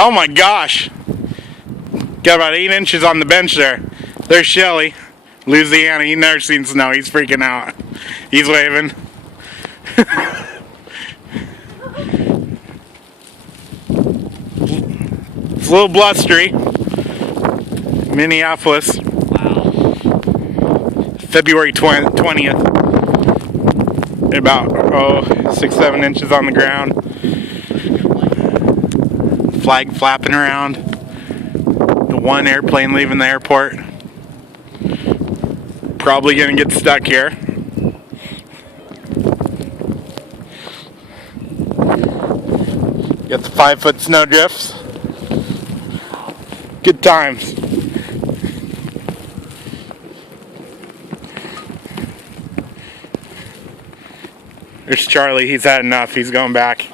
Oh my gosh. Got about 8 inches on the bench there. There's Shelly, Louisiana. He's never seen snow. He's freaking out. He's waving. It's a little blustery. Minneapolis. Wow. February 20th. About 6-7 inches on the ground. Flag flapping around. The one airplane leaving the airport. Probably gonna get stuck here. Got the 5-foot snow drifts. Good times. There's Charlie. He's had enough. He's going back.